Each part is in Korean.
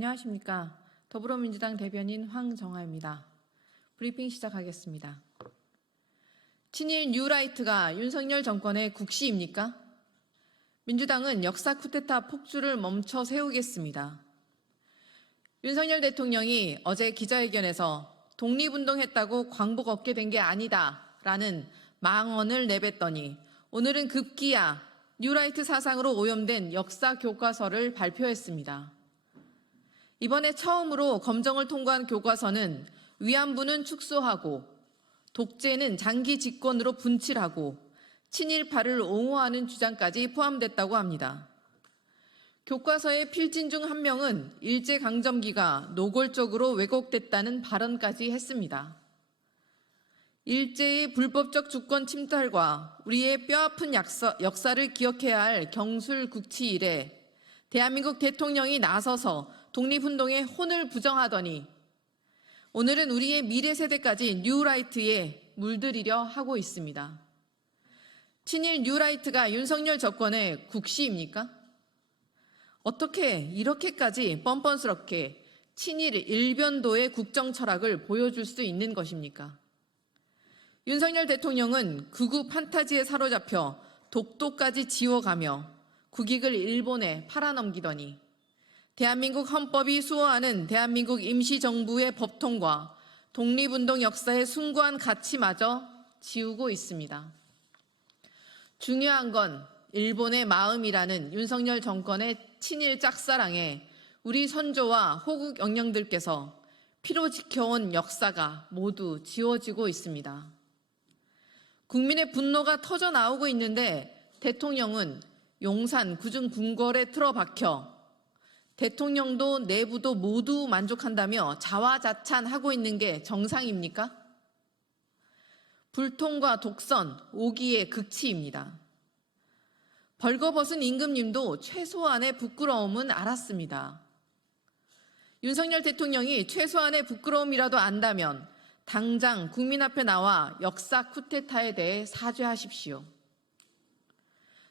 안녕하십니까. 더불어민주당 대변인 황정아입니다. 브리핑 시작하겠습니다. 친일 뉴라이트가 윤석열 정권의 국시입니까? 민주당은 역사 쿠데타 폭주를 멈춰 세우겠습니다. 윤석열 대통령이 어제 기자회견에서 독립운동했다고 광복 얻게 된 게 아니다라는 망언을 내뱉더니 오늘은 급기야 뉴라이트 사상으로 오염된 역사 교과서를 발표했습니다. 이번에 처음으로 검정을 통과한 교과서는 위안부는 축소하고 독재는 장기 집권으로 분칠하고 친일파를 옹호하는 주장까지 포함됐다고 합니다. 교과서의 필진 중 한 명은 일제강점기가 노골적으로 왜곡됐다는 발언까지 했습니다. 일제의 불법적 주권 침탈과 우리의 뼈아픈 역사를 기억해야 할 경술국치 이래 대한민국 대통령이 나서서 독립운동의 혼을 부정하더니 오늘은 우리의 미래 세대까지 뉴라이트에 물들이려 하고 있습니다. 친일 뉴라이트가 윤석열 정권의 국시입니까? 어떻게 이렇게까지 뻔뻔스럽게 친일 일변도의 국정 철학을 보여줄 수 있는 것입니까? 윤석열 대통령은 극우 판타지에 사로잡혀 독도까지 지워가며 국익을 일본에 팔아넘기더니 대한민국 헌법이 수호하는 대한민국 임시정부의 법통과 독립운동 역사의 숭고한 가치마저 지우고 있습니다. 중요한 건 일본의 마음이라는 윤석열 정권의 친일 짝사랑에 우리 선조와 호국 영령들께서 피로 지켜온 역사가 모두 지워지고 있습니다. 국민의 분노가 터져 나오고 있는데 대통령은 용산 구중 궁궐에 틀어박혀 대통령도 내부도 모두 만족한다며 자화자찬하고 있는 게 정상입니까? 불통과 독선, 오기의 극치입니다. 벌거벗은 임금님도 최소한의 부끄러움은 알았습니다. 윤석열 대통령이 최소한의 부끄러움이라도 안다면 당장 국민 앞에 나와 역사 쿠데타에 대해 사죄하십시오.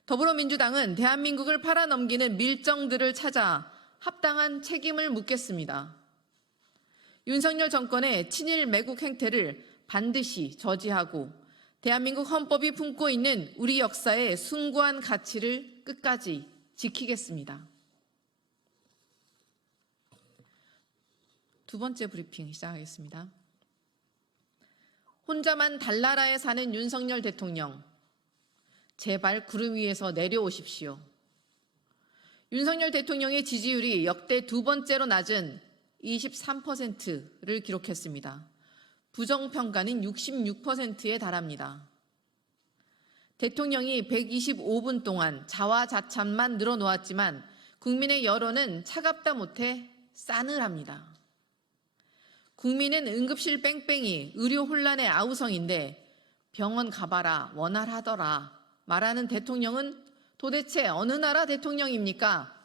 더불어민주당은 대한민국을 팔아넘기는 밀정들을 찾아 합당한 책임을 묻겠습니다. 윤석열 정권의 친일 매국 행태를 반드시 저지하고 대한민국 헌법이 품고 있는 우리 역사의 숭고한 가치를 끝까지 지키겠습니다. 두 번째 브리핑 시작하겠습니다. 혼자만 달나라에 사는 윤석열 대통령, 제발 구름 위에서 내려오십시오. 윤석열 대통령의 지지율이 역대 두 번째로 낮은 23%를 기록했습니다. 부정평가는 66%에 달합니다. 대통령이 125분 동안 자화자찬만 늘어놓았지만 국민의 여론은 차갑다 못해 싸늘합니다. 국민은 응급실 뺑뺑이, 의료 혼란의 아우성인데 병원 가봐라, 원활하더라 말하는 대통령은 도대체 어느 나라 대통령입니까?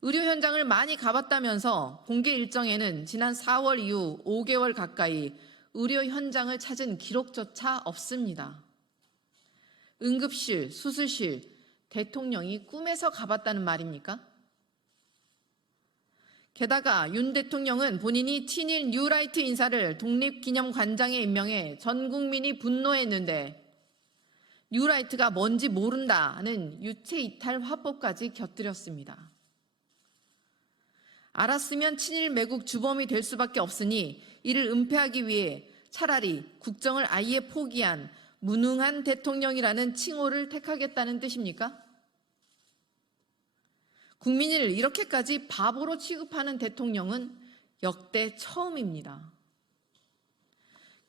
의료 현장을 많이 가봤다면서 공개 일정에는 지난 4월 이후 5개월 가까이 의료 현장을 찾은 기록조차 없습니다. 응급실, 수술실, 대통령이 꿈에서 가봤다는 말입니까? 게다가 윤 대통령은 본인이 친일 뉴라이트 인사를 독립기념관장에 임명해 전 국민이 분노했는데 뉴라이트가 뭔지 모른다는 유체이탈 화법까지 곁들였습니다. 알았으면 친일 매국 주범이 될 수밖에 없으니 이를 은폐하기 위해 차라리 국정을 아예 포기한 무능한 대통령이라는 칭호를 택하겠다는 뜻입니까? 국민을 이렇게까지 바보로 취급하는 대통령은 역대 처음입니다.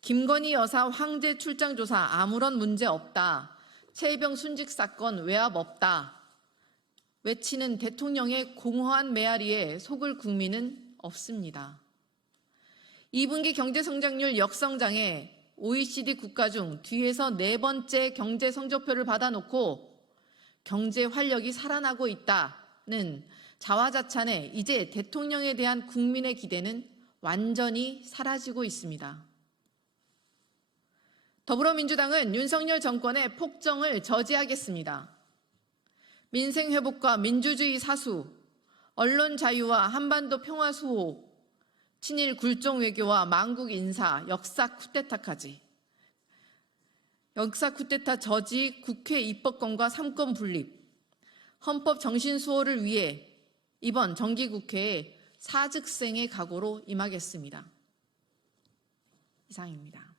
김건희 여사 황제 출장 조사 아무런 문제 없다. 최혜병 순직 사건 외압 없다. 외치는 대통령의 공허한 메아리에 속을 국민은 없습니다. 2분기 경제성장률 역성장에 OECD 국가 중 뒤에서 네 번째 경제 성적표를 받아놓고 경제 활력이 살아나고 있다는 자화자찬에 이제 대통령에 대한 국민의 기대는 완전히 사라지고 있습니다. 더불어민주당은 윤석열 정권의 폭정을 저지하겠습니다. 민생회복과 민주주의 사수, 언론 자유와 한반도 평화 수호, 친일 굴종 외교와 망국 인사, 역사 쿠데타까지. 역사 쿠데타 저지, 국회 입법권과 삼권 분립, 헌법 정신 수호를 위해 이번 정기국회에 사즉생의 각오로 임하겠습니다. 이상입니다.